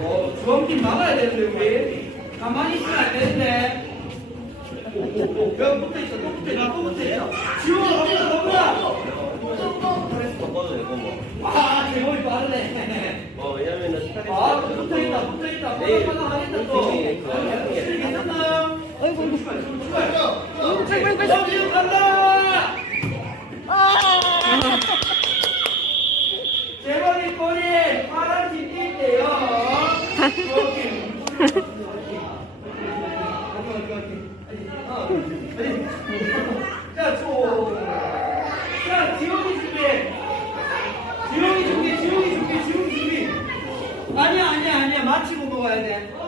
어, 주원팀 막아야 되는데, 우리. 가만히 있으면 안 되는데. 야, 붙어 있어, 또 붙어 있어, 또 붙어 있어. 넘어가, 넘어가. 스트레스 바꿔도 되고 뭐. 아, 제목이 빠르네. 어, 왜냐면은. 아, 또 붙어 있다, 붙어 있다. 빠삭빠삭 하겠다, 또. 팀이 그 아, 괜찮나? 어이구. 어이구, 빨리, 빨리, 어, 지금 아니야, 아니야, 아니야. 마치고 먹어야 돼.